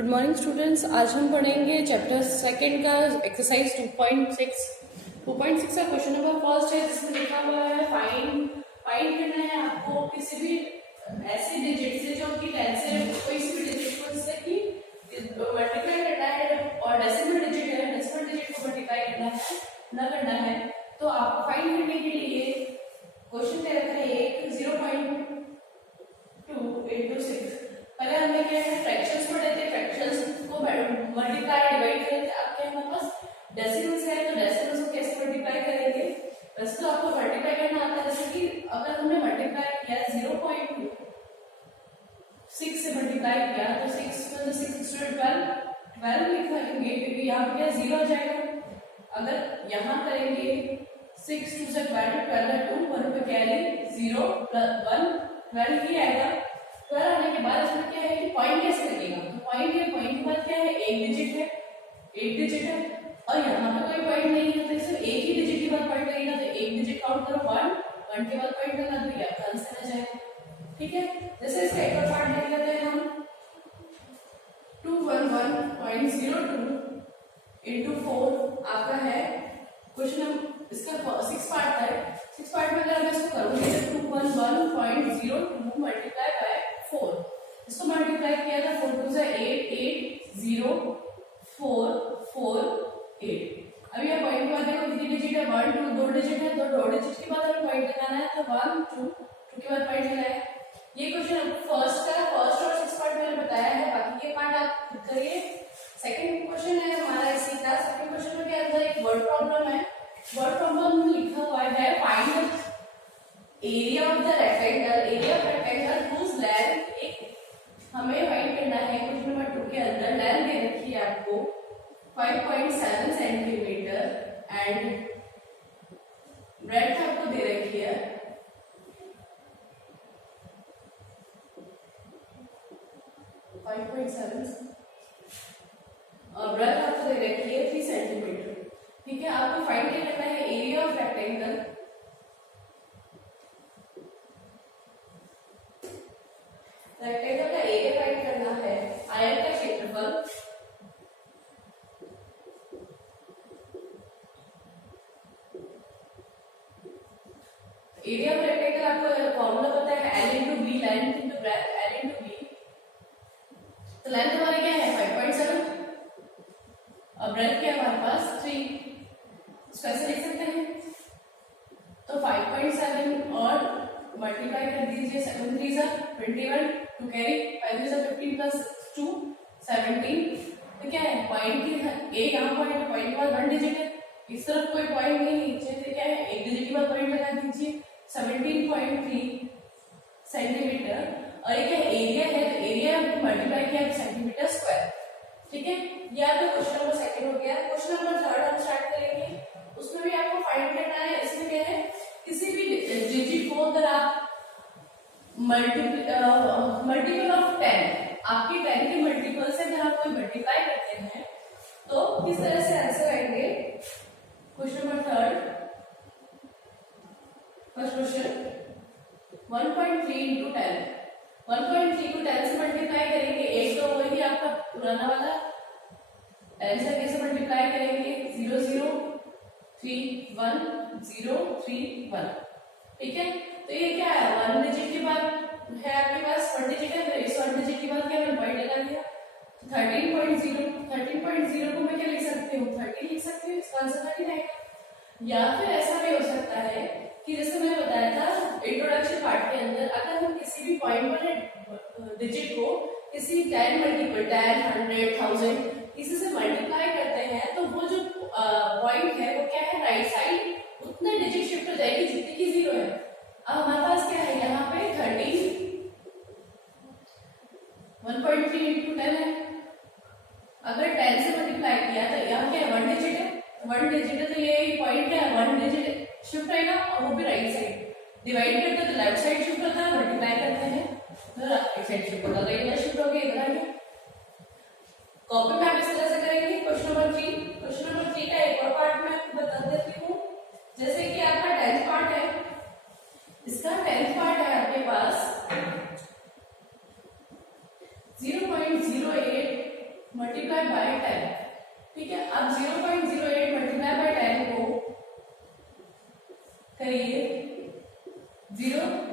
Good morning students. आज हम पढ़ेंगे चैप्टर सेकंड का एक्सरसाइज 2.6 का क्वेश्चन नंबर फर्स्ट है, जिसमें लिखा हुआ है फाइंड करना है आपको किसी भी ऐसे डिजिट से जो कि 10 से कोई सी भी डिजिट को जिससे कि मल्टीप्लाई करना है और डेसिमल डिजिट है, डेसिमल डिजिट को मल्टीप्लाई करना है। तो आपको फाइंड करने के लिए क्वेश्चन दे रखा है एक 0.2 into 6। पहले हमने क्या है फ्रैक्शंस पढ़े थे, फ्रैक्शंस को मल्टीप्लाई डिवाइड करे थे। अब क्या हमारे पास डेसिमल्स है, तो डेसिमल्स को कैसे मल्टीप्लाई करेंगे? वैसे तो आपको मल्टीप्लाई करना आता है, जैसे कि अगर हमने मल्टीप्लाई किया 0.2 6 से मल्टीप्लाई किया तो 6 में 6 12 लिखेंगे, क्योंकि यहाँ पे क्या 0 हो जाएगा। अगर यहाँ करेंगे 6 2 से 12 2 1 पे कैरी 0 1 12 ही आएगा। 12 आने के बाद इसमें क्या है कि पॉइंट कैसे लगेगा? तो पॉइंट के बाद क्या है, एक डिजिट है और यहाँ पे कोई पॉइंट नहीं है, तो सिर्फ एक ही डिजिट के बाद पॉइंट लगेगा। तो एक डिजिट काउंट करो 1 के बाद पॉइंट लगा दो, या आंसर आ जाएगा। ठीक है, जैसे इसका एक और पार्ट देख लेते हैं हम। 211.02 into 4 आपका है क्वेश्चन। इसका 6 पार्ट है। 6 पार्ट में अगर मैं इसको करूंगी तो 211.02 मल्टीप्लाई बाय 4, इसको मल्टीप्लाई किया था 4 2 से 8 8 0 4 4 8। अब ये पॉइंट के बाद देखो कितनी डिजिट है, 1 2 दो डिजिट है, तो दो डिजिट के बाद हमें पॉइंट लगाना है, तो 1 2 2 के बाद पॉइंट लगाया। ये क्वेश्चन फर्स्ट और 6 पार्ट मैंने बताया है, बाकी के पार्ट आप खुद करिए। सेकंड क्वेश्चन है हमारा इसी का। सेकंड क्वेश्चन में क्या अंदर एक वर्ड प्रॉब्लम है। वर्ड प्रॉब्लम में लिखा हुआ है find area of the rectangle whose length हमें फाइंड करना है। क्वेश्चन नंबर 2 के अंदर लेंथ दे रखी है आपको 5.7 सेंटीमीटर एंड ब्रेड्थ आपको दे रखी है 5.7 और ब्रेड्थ आपको दे रखी है 3 सेंटीमीटर। ठीक है, आपको फाइंड करना है एरिया ऑफ रेक्टेंगल। रेक्टेंगल का एरिया फाइंड करना है, आयत का क्षेत्रफल। एरिया ऑफ रेक्टेंगल आपको फॉर्मूला पता है, L into B, length into breadth, L into B। तो लेंथ हमारी क्या है 5.7 और ब्रेड्थ क्या है हमारे पास 3। इसको ऐसे लिख सकते हैं, तो 5.7 और मल्टीप्लाई कर दीजिए 7 3 जा 21 टू कैरी 5 जा 15 प्लस 2 17। तो क्या है पॉइंट की एक यहाँ पॉइंट के बाद 1 डिजिट है, इस तरफ कोई पॉइंट नहीं, नीचे से क्या है एक डिजिट के बाद पॉइंट लगा दीजिए 17.3 सेंटीमीटर। और ये क्या एरिया है, तो एरिया मल्टीप्लाई किया सेंटीमीटर स्क्वायर। ठीक है, ये आपका क्वेश्चन नंबर सेकंड हो गया। क्वेश्चन नंबर थर्ड हम स्टार्ट करेंगे, उसमें भी आपको फाइंड करना है। इसमें क्या है, किसी भी डिजिट को अगर आप मल्टीपल ऑफ 10, आपके 10 के मल्टीपल से अगर आप कोई मल्टीप्लाई करते हैं तो किस तरह से आंसर आएंगे। Question number third, first question 1.3 into 10, 1.3 को 10 से मल्टीप्लाई करेंगे, एक तो वही आपका पुराना वाला 10 से कैसे मल्टीप्लाई करेंगे 0 0 3 1 0 3 1। ठीक है, तो ये क्या है 1 डिजिट के बाद है आपके पास 1 डिजिट है, तो इस 1 डिजिट के बाद क्या मैंने पॉइंट लगा दिया 13.0 को मैं क्या लिख सकती हूँ 30 लिख सकती हूँ, इसका आंसर 30 आएगा। या फिर ऐसा भी हो सकता है कि जैसे मैंने बताया था इंट्रोडक्शन पार्ट के अंदर, अगर हम किसी भी पॉइंट वाले डिजिट को किसी 10 मल्टीपल 10 100 1000 इसी से मल्टीप्लाई करते हैं, तो वो जो पॉइंट है वो क्या है राइट साइड उतने डिजिट शिफ्ट हो जाएगी जितनी की 0 है। अब हमारे पास क्या है यहाँ पे 13 1.3 into 10 है। अगर 10 से मल्टीप्लाई किया तो यहाँ क्या है 1 डिजिट है, 1 डिजिट है, तो ये पॉइंट है 1 डिजिट शिफ्ट रहेगा और वो भी राइट साइड। डिवाइड करते हैं तो लेफ्ट साइड शिफ्ट होता है, मल्टीप्लाई करते हैं तो राइट साइड शिफ्ट होता है, तो इधर शिफ्ट हो गया इधर आ गया। कॉपी में आप इस तरह से करेंगे। क्वेश्चन नंबर 3, क्वेश्चन नंबर 3 का एक और पार्ट मैं आपको बता देती हूँ। जैसे कि आपका 10th पार्ट है, इसका 10th पार्ट है आपके पास 0.08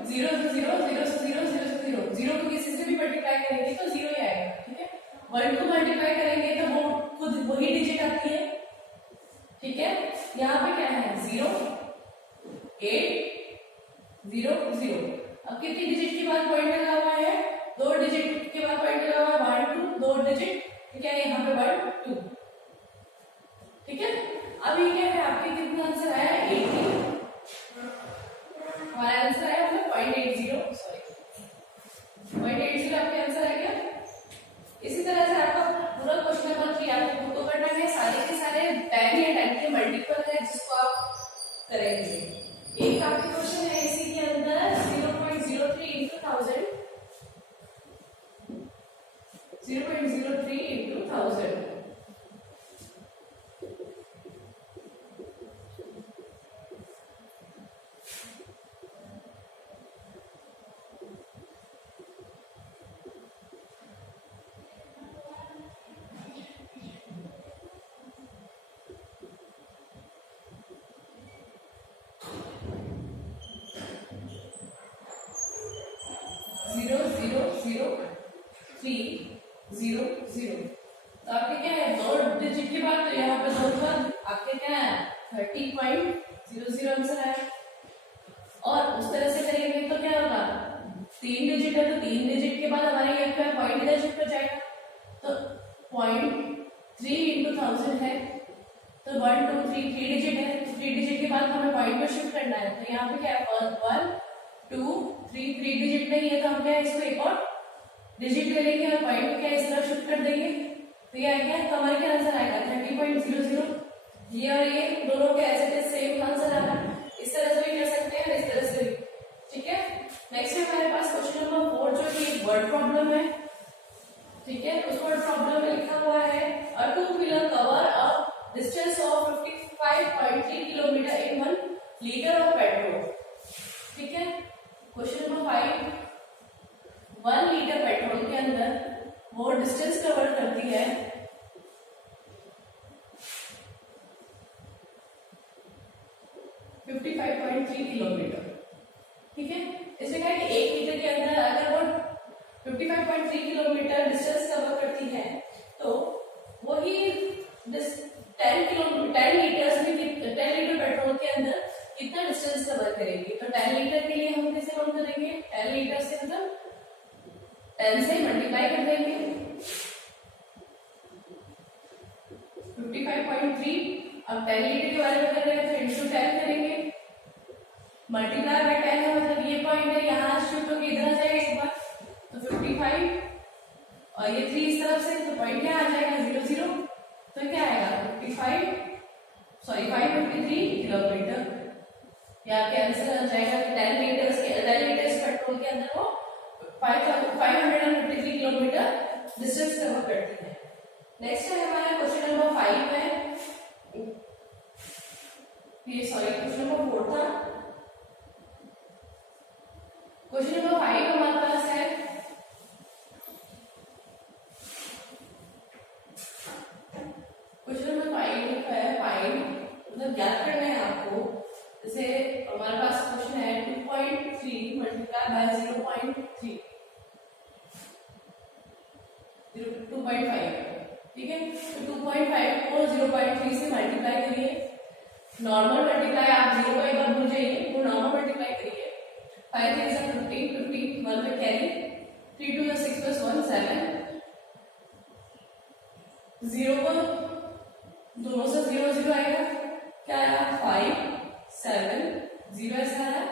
जीरो से जीरो, जीरो से जीरो, जीरो से जीरो, जीरो को किसी से भी मल्टीप्लाई करेंगे तो जीरो ही आएगा, ठीक है। 1 को मल्टीप्लाई करेंगे तो वो खुद वही डिजिट आती है, ठीक है। यहाँ पे क्या है 0 8 0 0। अब कितनी डिजिट के बाद पॉइंट लगा हुआ है, 2 डिजिट के बाद पॉइंट लगा हुआ है 1 2, 2 डिजिट, ठीक है। यहाँ पे 1 2, ठीक है। अब ये क्या है आपके कितना आंसर आया 80, हमारा आंसर आया मतलब 0.80, सॉरी 0.80 आपके आंसर आ गया। इसी तरह से आपका पूरा क्वेश्चन नंबर 3 आपको तो करना है, सारे के सारे 10 या 10 के मल्टीपल है जिसको आप करेंगे। एक आपके क्वेश्चन है इसी के अंदर 0.03 into 1000, 0.03 into 1000, तो आपके क्या है 2 डिजिट के बाद, तो यहाँ पे 2 के बाद आपके क्या है 30.00 आंसर है। और उस तरह से करेंगे तो क्या होगा 3 डिजिट है तो 3 डिजिट के बाद हमारे यहाँ पे पॉइंट इधर शिफ्ट हो जाएगा, तो 0.3 into 1000 है, तो 1 2 3 3 डिजिट है, 3 डिजिट के बाद हमें पॉइंट को शिफ्ट करना है, तो यहाँ पे क्या है 1 2 3 3 डिजिट नहीं है तो हम क्या है इसको एक और डिजिट ले लेंगे और पॉइंट को क्या इस तरह शिफ्ट कर देंगे, तो ये आएगा तो हमारे क्या आंसर आएगा 30.00। ये और ये दोनों के ऐसे सेम आंसर आ रहा है, इस तरह से भी कर सकते हैं इस तरह से भी, ठीक है। नेक्स्ट है हमारे पास क्वेश्चन नंबर 4 जो कि एक वर्ड प्रॉब्लम है, ठीक है। उस वर्ड प्रॉब्लम में लिखा हुआ है अ 2-wheeler cover a distance of 55.3 kilometre in 1 litre of petrol, ठीक है। क्वेश्चन नंबर 5, 1 लीटर पेट्रोल के अंदर वो डिस्टेंस कवर करती है 55.3 किलोमीटर, ठीक है। इसमें क्या है कि 1 लीटर के अंदर अगर वो 55.3 किलोमीटर डिस्टेंस कवर करती है तो वही 10 लीटर पेट्रोल के अंदर कितना डिस्टेंस कवर करेगी, तो 10 लीटर के लिए हम कैसे काउंट करेंगे, 10 लीटर से मतलब 10 से मल्टीप्लाई कर देंगे 55.3, अब 10 लीटर के बारे में कर रहे हैं तो इंटू 10 करेंगे, मल्टीप्लाई बाय 10 है मतलब ये पॉइंट है यहाँ शिफ्ट होकर इधर आ जाएगा एक बार, तो 55 और ये 3 इस तरफ से, तो पॉइंट क्या आ जाएगा 0 0, तो क्या आएगा 553 किलोमीटर। या आपके आंसर आ जाएगा 10 लीटर्स पेट्रोल के अंदर वो 553 किलोमीटर डिस्टेंस कवर करती है। नेक्स्ट है हमारा क्वेश्चन नंबर 5 है, ये सॉरी क्वेश्चन नंबर 4 था। क्वेश्चन नंबर 5 हमारे पास है क्वेश्चन नंबर 5 है फाइंड, मतलब ज्ञात करना है आपको। जैसे हमारे पास क्वेश्चन है 2.3 मल्टीप्लाई बाय 0.3 2.5, ठीक है। तो 2.5 को 0.3 से मल्टीप्लाई करिए, नॉर्मल मल्टीप्लाई आप 0 को एक बार भूल जाइए, वो नॉर्मल मल्टीप्लाई करिए, 5 3 से 15 15 1 में कैरी 3 2 6 plus 1 7, 0 को दोनों से 0 0 आएगा, क्या आएगा 5 7 0 ऐसा आया।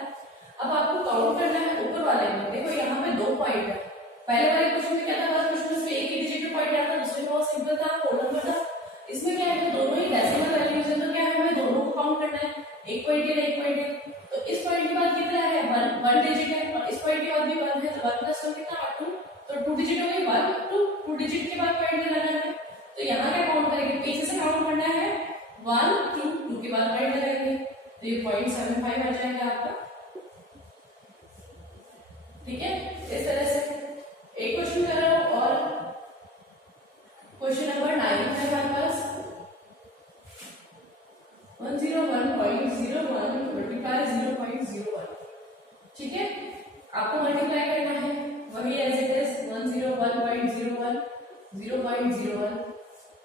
अब आपको काउंट करना है ऊपर वाले में, देखो यहाँ पे 2 पॉइंट है, पहले वाले क्वेश्चन में क्या था, पहले क्वेश्चन में एक ही डिजिट में पॉइंट आता, दूसरे में बहुत सिंपल था होल नंबर था। इसमें क्या है दोनों ही डेसिमल वैल्यूज है, तो क्या है हमें दोनों को काउंट करना है, एक पॉइंट है एक पॉइंट है, तो इस पॉइंट के बाद कितना है 1 डिजिट है और इस पॉइंट के बाद भी 1 है, तो 1 प्लस 1 कितना 2, तो 2 डिजिट हो गई 1 2 डिजिट के बाद पॉइंट लगाना है, तो यहाँ क्या काउंट करेंगे पीछे से काउंट करना है 1 2 के बाद पॉइंट लगाएंगे, तो ये 0.75 आ जाएगा आपका, ठीक है। इस तरह से एक क्वेश्चन कर रहा हूं और क्वेश्चन नंबर 9 है हमारे पास 101.01 मल्टीप्लाई 0.01, ठीक है। आपको मल्टीप्लाई करना है वही एज इट इज 101.01 0.01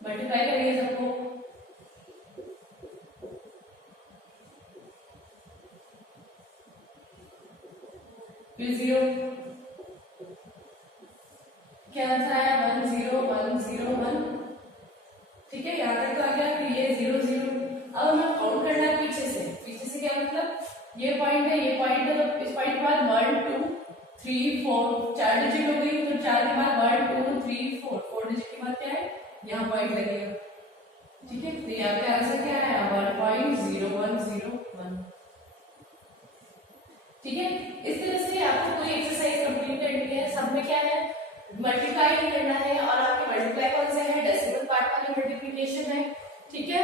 मल्टीप्लाई करिए सबको। फिर 0 क्या आंसर आया 10101। ठीक है, यहाँ तक तो आ गया। फिर ये 0 0। अब हमें काउंट करना है पीछे से क्या मतलब ये पॉइंट है, ये पॉइंट है, तो इस पॉइंट के बाद 1 2 3 4 4 डिजिट हो गई, तो 4 के बाद 1 2 3 4 डिजिट के बाद क्या है यहाँ पॉइंट लगेगा। ठीक है, तो यहाँ पे आंसर क्या है 1.0101। ठीक है, इस तरह से आपको पूरी एक्सरसाइज कंप्लीट करनी है। सब में क्या है मल्टीप्लाई नहीं करना है, और आपके मल्टीप्लाई कौन सा है डेसिमल पार्ट वाली मल्टीप्लिकेशन है। ठीक है,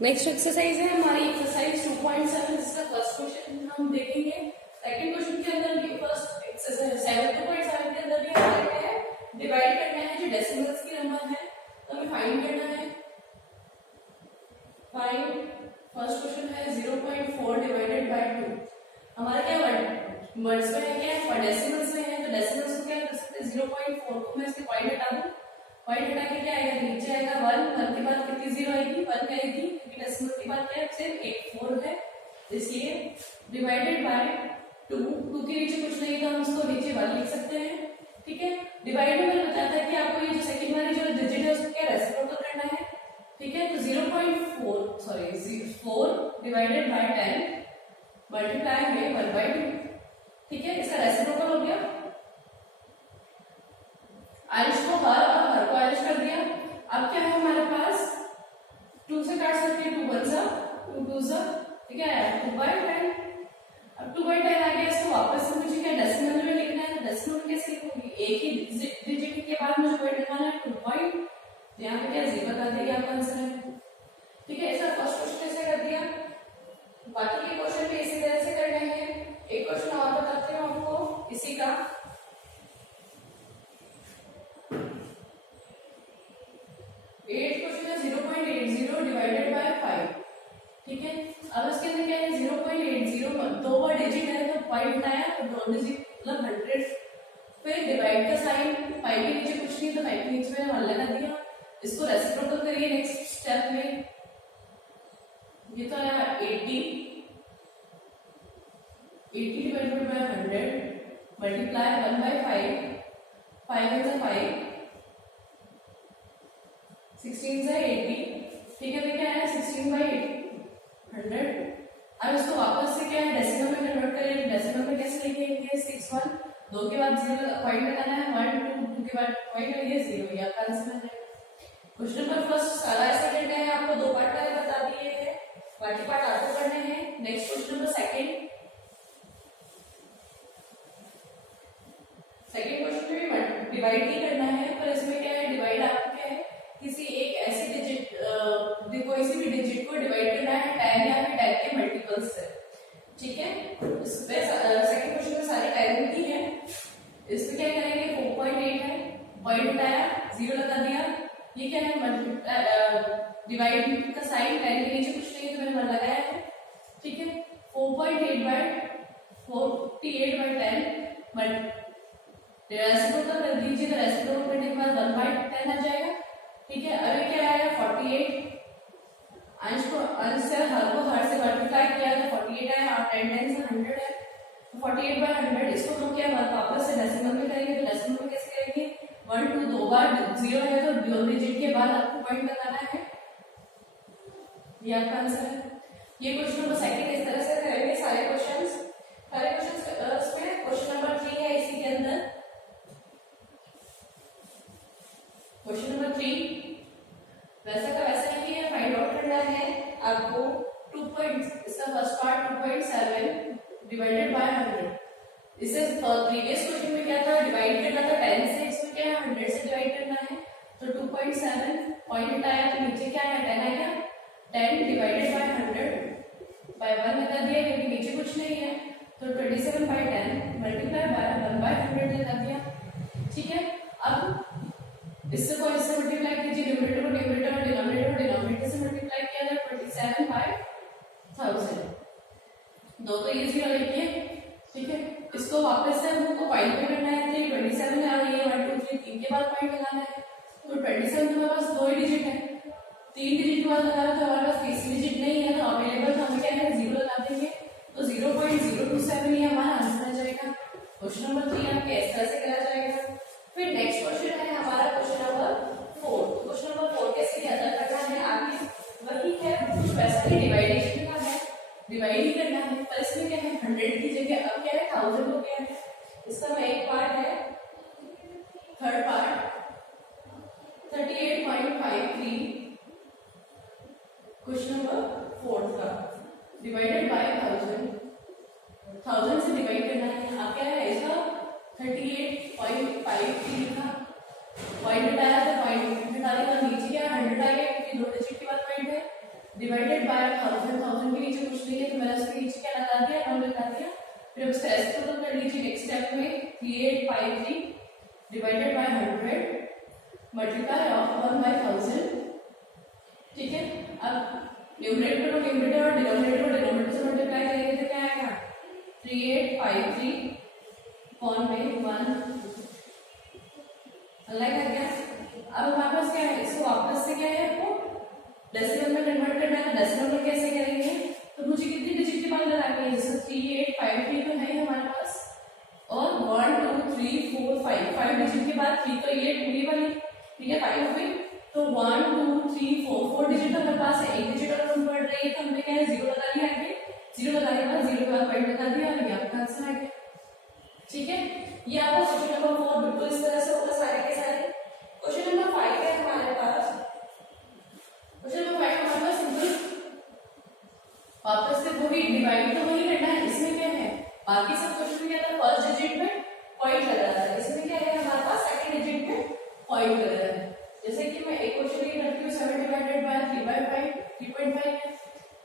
नेक्स्ट एक्सरसाइज है हमारी एक्सरसाइज 2.7 जिसका फर्स्ट क्वेश्चन हम देखेंगे। सेकंड क्वेश्चन के अंदर भी फर्स्ट एक्सरसाइज 2.7 के अंदर भी हमारे क्या है डिवाइड करना है जो डेसिमल्स की नंबर है, तो हमें फाइंड करना है। फाइंड फर्स्ट क्वेश्चन है 0.4 डिवाइडेड बाय 2। हमारा क्या वर्ड्स में है क्या है डेसिमल्स में है, तो डेसिमल्स को क्या कर सकते हैं 0.4 को मैं इसके पॉइंट हटा दूं, पॉइंट हटा के क्या आएगा नीचे आएगा 1 के बाद कितनी जीरो आएगी 1 आएगी, क्योंकि डेसिमल के बाद क्या है सिर्फ एक 4 है, इसलिए डिवाइडेड बाय 2 के नीचे कुछ नहीं तो हम इसको नीचे 1 लिख सकते हैं। ठीक है, डिवाइड में मैंने बताया था कि आपको ये जो सेकंड वाली जो डिजिट है उसको क्या रेसिप्रोकल करना है। ठीक है, तो 4 डिवाइडेड बाय 10 मल्टीप्लाई में 1/2। ठीक है, इसका रेसिप्रोकल हो गया। अंश को हर और हर को अंश कर दिया। अब क्या है हमारे पास 2 से काट सकते हैं 2 1 सा 2 2 सा। ठीक है, 2/10। अब 2/10 आ गया, इसको वापस से मुझे क्या डेसिमल में लिखना है, डेसिमल में कैसे लिखूंगी एक ही डिजिट के बाद मुझे पॉइंट लगाना है 2 पॉइंट, यहाँ पे क्या 0 बता देगा आपका आंसर है। ठीक है, इसका फर्स्ट क्वेश्चन ऐसे कर दिया। बाकी के क्वेश्चन भी इसी तरह से करने हैं। एक क्वेश्चन और बताती हूँ आपको इसी का। क्वेश्चन है 0.80 डिवाइडेड बाय 5। ठीक है, अब इसके अंदर क्या है 0.80 दो बार डिजिट है तो पॉइंट आया तो 2 डिजिट मतलब 100। फिर डिवाइड का साइन 5 के नीचे कुछ नहीं तो 5 के नीचे मैंने 1 लगा दिया। इसको रेसिप्रोकल करिए नेक्स्ट स्टेप में। ये तो आया 80 डिवाइडेड बाय 100 मल्टीप्लाई 1/5 5 is 5 16 से 80। ठीक है, तो क्या है 16/100। अब इसको वापस से क्या है डेसिमल में कन्वर्ट करें। डेसिमल में कैसे लिखेंगे 61 2 के बाद 0 पॉइंट लगाना है 1 2 के बाद पॉइंट है 0 या आंसर है। क्वेश्चन नंबर फर्स्ट सारा ऐसे करना है, आपको 2 पार्ट पहले बता दिए हैं, बाकी पार्ट आपको करने हैं। Next question number second question में भी डिवाइड ही करना है, पर इसमें क्या है डिवाइड आपको क्या है किसी एक ऐसी डिजिट कोई सी भी डिजिट को डिवाइड करना है 10 या फिर 10 के मल्टीपल्स से। ठीक है, इसमें सेकंड क्वेश्चन में सारे 10 ही है। इसमें क्या करेंगे 4.8 है, पॉइंट हटाया 0 लगा दिया। ये क्या है डिवाइड का साइन 10 के नीचे कुछ नहीं है तो मैंने 1 लगाया है। ठीक है, 4.8/10 रेसिप्रोकल कर दीजिए तो रेसिप्रोकल करने के बाद 1/10 आ जाएगा। ठीक है, अभी क्या आया 48 अंश से हर को हर से मल्टीप्लाई किया तो 48 आया और 10 10 से 100 है, तो 48/100। इसको हम क्या वापस से डेसिमल में करेंगे, तो डेसिमल में कैसे करेंगे 1 2 दो बार 0 है तो 2 डिजिट के बाद आपको पॉइंट लगाना है, ये आपका आंसर है। ये क्वेश्चन नंबर सेकंड इस तरह से करेंगे सारे क्वेश्चंस इसमें। क्वेश्चन नंबर 3 है इसी के अंदर। क्वेश्चन नंबर 3 वैसा का वैसा ही है, फाइंड आउट करना है आपको इसका फर्स्ट पार्ट 2.7 डिवाइडेड बाय 100। इससे प्रीवियस क्वेश्चन में क्या था डिवाइड करना था 10 से, इसमें क्या है 100 से डिवाइड करना है। तो 2.7 पॉइंट आया तो नीचे क्या है 10 आएगा, 10 डिवाइडेड बाय 100 बाय 1 लगा दिया क्योंकि नीचे कुछ नहीं है, तो 27/10 मल्टीप्लाई बाय 1/100 लगा दिया। ठीक है, अब इससे को इससे मल्टीप्लाई कीजिए, न्यूमरेटर को न्यूमरेटर और डिनोमिनेटर से मल्टीप्लाई किया जाए 27/1000 दो तो इजी हो रही है। ठीक इसको वापस से हमको पॉइंट पे करना है, तो 27 आ रही है, 1 2 3 3 के बाद पॉइंट लगाना है, तो 27 तो हमारे पास 2 ही डिजिट है, 3 डिजिट के बाद लगाना, तो हमारे पास तीसरी डिजिट नहीं है, तो अवेलेबल तो हमें क्या है 0 लगा देंगे, तो 0.027 ये हमारा आंसर आ जाएगा। क्वेश्चन नंबर 3 आपके इस तरह से करा जाएगा। फिर नेक्स्ट क्वेश्चन है हमारा क्वेश्चन नंबर 4। क्वेश्चन नंबर 4 कैसे क्या करना है आगे वही है, कुछ वैसा ही डिवाइडेशन का है, डिवाइड ही करना है, पर इसमें क्या है 100 की जगह अब क्या है 1000 हो गया है। इसका मैं एक पार्ट है, थर्ड पार्ट 38.53 क्वेश्चन नंबर 4 का डिवाइडेड बाय 1000 से डिवाइड करना है। अब क्या है इसका 38.53 का पॉइंट हटाया था, पॉइंट हटाने का नीचे क्या 100 आ गया क्योंकि 2 डिजिट के बाद पॉइंट है, डिवाइडेड बाय 1000 के नीचे कुछ नहीं है तो मैंने उसके नीचे क्या लगा दिया 9 लगा दिया। फिर उसका रेसिप्रोकल कर लीजिए नेक्स्ट स्टेप में 3853 डिवाइडेड बाय 100 मल्टीप्लाई ऑफ 1/1000। ठीक है, अब न्यूमरेटर को न्यूमरेटर और डिनोमिनेटर को डिनोमिनेटर से मल्टीप्लाई करेंगे तो क्या आएगा 3853 अपॉन में 1 अलग कर गया। अब हमारे पास क्या है, इसको वापस से क्या है आपको डेसिमल में कन्वर्ट करना है, डेसिमल में कैसे करेंगे तो मुझे कितनी डिजिट के बाद लगानी है, जैसे 3853 तो है हमारे पास और 1 2 3 4 5 डिजिट के बाद 3 तो ये पूरी वाली ठीक है 5 हो गई, तो 1 2 3 4 डिजिट हमारे पास है, एक डिजिट अगर हम बढ़ रही है तो हमने क्या है 0 लगा दिया, आगे 0 लगाने के बाद 0 के बाद पॉइंट लगा दिया और ये आपका आंसर आ गया। ठीक है, ये आपका क्वेश्चन नंबर 4 बिल्कुल इस तरह से होगा सारे के सारे। क्वेश्चन नंबर 5 है हमारे पास, क्वेश्चन नंबर 5 हमारे पास सिंपल वापस से वही डिवाइड तो वही करना है, इसमें क्या है बाकी सब क्वेश्चन में क्या था फर्स्ट डिजिट में पॉइंट लगा रहा था, इसमें क्या है हमारे पास सेकंड डिजिट में पॉइंट लगा रहा है। जैसे कि मैं एक क्वेश्चन ये करती हूँ 7 डिवाइडेड बाय 3/5 3.5 है,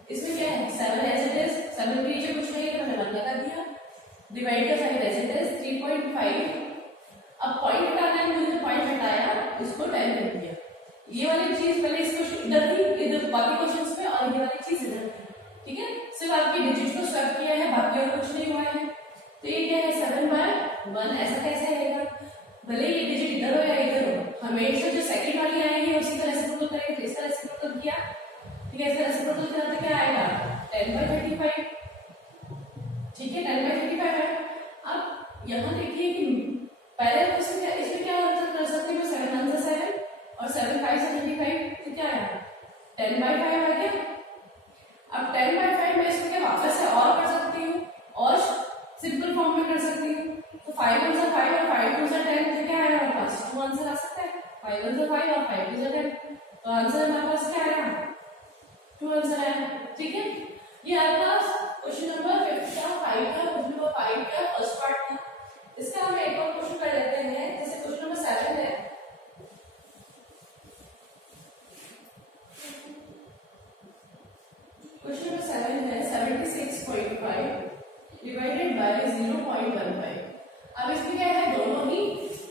इसमें क्या है 7 एज इट इज, 7 के नीचे कुछ नहीं है तो मैंने 1 लगा दिया, डिवाइड का साइन एज इट इज 3.5। अब पॉइंट हटाना है, मुझे पॉइंट हटाया उसको 10 कर दिया, ये वाली चीज पहले इस क्वेश्चन इधर थी, इधर बाकी क्वेश्चंस में और ये वाली चीज इधर थी। ठीक है, सिर्फ आपकी डिजिट को स्वैप किया है, बाकी और कुछ नहीं हुआ है। तो ये क्या है 7/1 ऐसा कैसे आएगा, भले ये डिजिट इधर हो या इधर हो, हमेशा जो सेकंड वाली आएगी उसी का रेसिप्रोकल करेंगे, तो इसका रेसिप्रोकल किया ठीक है, इसका रेसिप्रोकल किया तो क्या आएगा 10/35। ठीक है 10/35 है। अब यहाँ देखिए कि पहले इसमें क्या आंसर कर सकते हैं, 7 आंसर 7 और 7 5 75 तो क्या आया 10/5 आ गया। अब 10/5 में इसको क्या वापस से और कर सकती हूँ और सिंपल फॉर्म में कर सकती हूँ, तो 5 1 5 और 5 2 10 तो क्या आएगा हमारे पास 2 आंसर आ सकता है, 5 1 5 और 5 2 10 तो आंसर हमारे पास क्या आएगा 2 आंसर आएगा। ठीक है, ये आपका क्वेश्चन नंबर 5 का फर्स्ट पार्ट था। इसका हम एक और क्वेश्चन कर लेते हैं, जैसे क्वेश्चन नंबर 7 है, क्वेश्चन नंबर 7 है 76.5 डिवाइडेड बाय 0.15। अब इसमें क्या है दोनों ही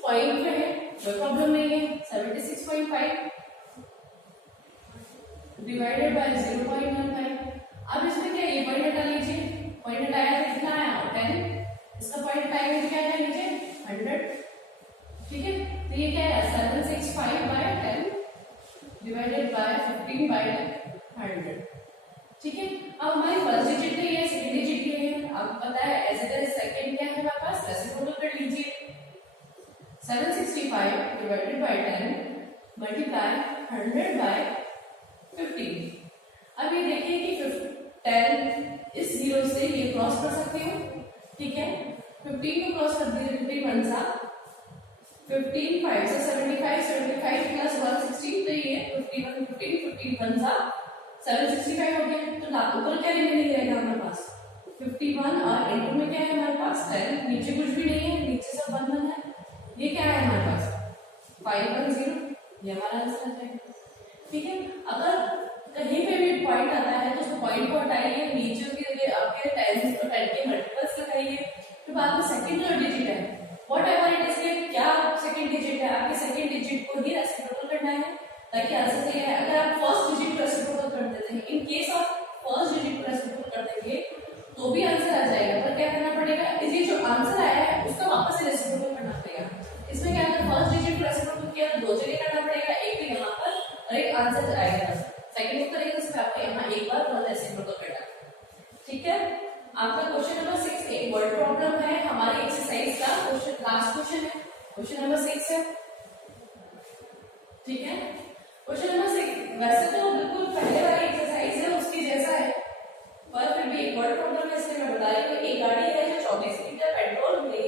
पॉइंट पे है, कोई प्रॉब्लम नहीं है। 76.5 डिवाइडेड बाय 0.15। अब इसमें क्या ये पॉइंट हटा लीजिए, पॉइंट हटाया तो कितना आया 10, इसका पॉइंट हटाएंगे तो क्या है नीचे 100। ठीक है, तो ये क्या है 765/10 डिवाइडेड बाय 15/100। ठीक है, अब हमारी फर्स्ट डिजिट तो ये सेकंड डिजिट ये है, अब पता है एज इट इज सेकंड क्या है हमारे पास रेसिप्रोकल कर लीजिए 765 डिवाइडेड बाय 10 मल्टीप्लाई 100/15। अब ये देखिए कि 10 इस 0 से ये क्रॉस कर सकती हूँ। ठीक है, 15 को क्रॉस कर दिए 15 1 सा 15 5 से 75 75 प्लस 160 तो ये 51 15 1 सा 765 हो गया। तो ऊपर क्या रिमेनिंग रहेगा हमारे पास 51 और इनटू में क्या है हमारे पास 10, नीचे कुछ भी नहीं है, नीचे सब 1 1 है, ये क्या है हमारे पास 510, ये हमारा आंसर आ जाएगा। ठीक है, अगर कहीं पे भी पॉइंट आता है तो उस पॉइंट को हटाइए, नीचे के आपके 10 और 10 के मल्टीपल्स लगाइए, फिर बाद में सेकंड जो डिजिट है व्हाटएवर इट इज, क्या सेकंड डिजिट है आपके सेकंड डिजिट को ही रेसिप्रोकल करना है ताकि आंसर सही है। अगर आप फर्स्ट डिजिट को रेसिप्रोकल कर देते हैं, in case of first digit को रेसिप्रोकल कर देंगे तो भी आंसर आ जाएगा, पर क्या करना पड़ेगा, ये जो आंसर आया का क्वेश्चन, लास्ट क्वेश्चन है, क्वेश्चन नंबर 6 है, ठीक है। क्वेश्चन नंबर 6 वैसे तो बिल्कुल पहले वाली एक्सरसाइज है उसकी जैसा है, पर फिर भी एक वर्ड प्रॉब्लम है, इसलिए मैं बता रही हूँ। एक गाड़ी है जो 24 लीटर पेट्रोल में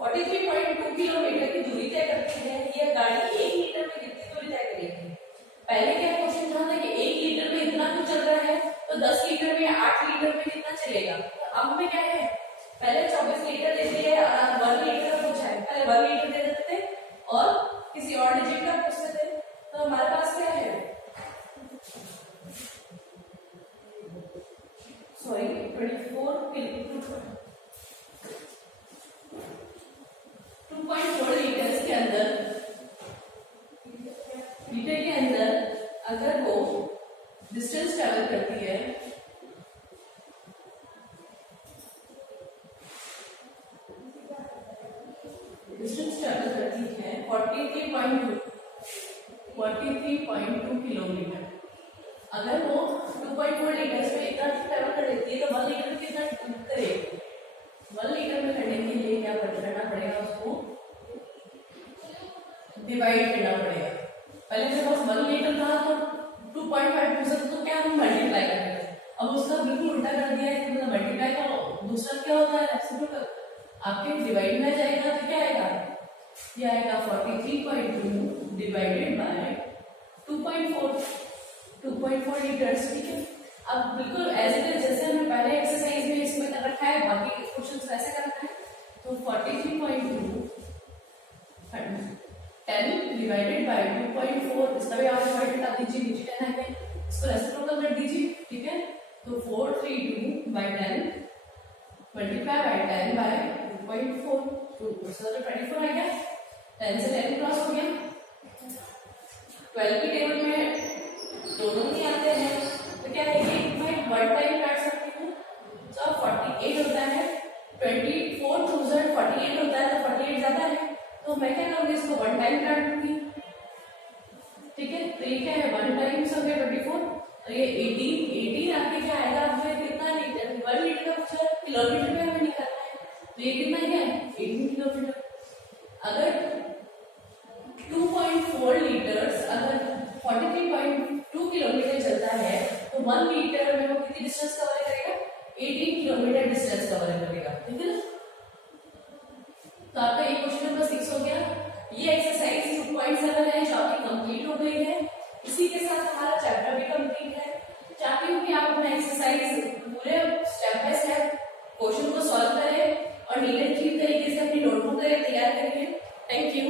43.2 किलोमीटर की दूरी तय करती है। यह गाड़ी 1 लीटर में कितनी दूरी तय करेगी? पहले क्या क्वेश्चन था कि 1 लीटर में इतना कुछ चल रहा है, तो 10 लीटर में 8 लीटर में कितना चलेगा? तो अब में क्या है, पहले 24 लीटर देती है और 1 लीटर का पूछा है, पहले 1 लीटर दे देते थे और किसी और डिजिट का पूछते थे। तो हमारे पास क्या है, सॉरी 24 2.4 लीटर के अंदर अगर वो डिस्टेंस ट्रेवल करती है, डिस्टेंस ट्रेवल करती है 43.2 किलोमीटर। अगर वो 2.4 लीटर में इतना ट्रेवल कर देती है तो 1 लीटर कितना करेगी? 1 लीटर में करने के लिए क्या करना पड़ेगा, उसको डिवाइड करना पड़ेगा। पहले मेरे पास 1 लीटर था तो 2.5 पूछा तो क्या हम मल्टीप्लाई करेंगे, अब उसका बिल्कुल उल्टा कर दिया है, मतलब मल्टीप्लाई का दूसरा क्या होता है, रेसिप्रोकल। आपके डिवाइड में जाएगा तो क्या आएगा, ये आएगा 43.2 डिवाइडेड बाय 2.4 लीटर्स, ठीक है। अब बिल्कुल एज इट इज जैसे हमने पहले एक्सरसाइज में इसमें कर रखा है, बाकी क्वेश्चंस वैसे कर रखा है। तो 43.2 10 डिवाइडेड बाय 2.4, इसका भी आप डिवाइड कर दीजिए, नीचे 10 है, इसको रेसिप्रोकल कर दीजिए, ठीक है। तो 432 बाय 10 मल्टीप्लाई बाय 10 बाय 2.4, तो उसका तो 24 आ गया, 10 से 10 क्रॉस हो गया। 12 की टेबल में दोनों ही आते हैं, तो क्या है कि मैं वन टाइम काट सकती हूँ, तो 48 होता है, 24,000 48 होता है, तो 48 ज्यादा है, तो मैं क्या करूँगी, इसको वन टाइम काट दूंगी, ठीक है। तो ये क्या है, 1 टाइम्स हो गया 24, और ये 18 आपके क्या आएगा, आपको कितना लीटर, 1 लीटर का पूछा है, किलोमीटर में हमें निकालना है, तो ये कितना क्या है, 18 किलोमीटर। अगर 2.4 लीटर्स अगर 43.2 किलोमीटर चलता है, तो 1 लीटर में वो कितनी डिस्टेंस कवर करेगा, 18 किलोमीटर डिस्टेंस कवर करेगा, ठीक है। तो आपका ये क्वेश्चन नंबर 6 हो गया। ये एक्सरसाइज 2.7 है जो आपकी कंप्लीट हो गई है। इसी के साथ हमारा चैप्टर भी कंप्लीट है। चाहती हूँ कि आप अपना एक्सरसाइज पूरे स्टेप बाय स्टेप क्वेश्चन को सॉल्व करें और नीट एंड क्लीन तरीके से अपनी नोटबुक तैयार करिए। Thank you.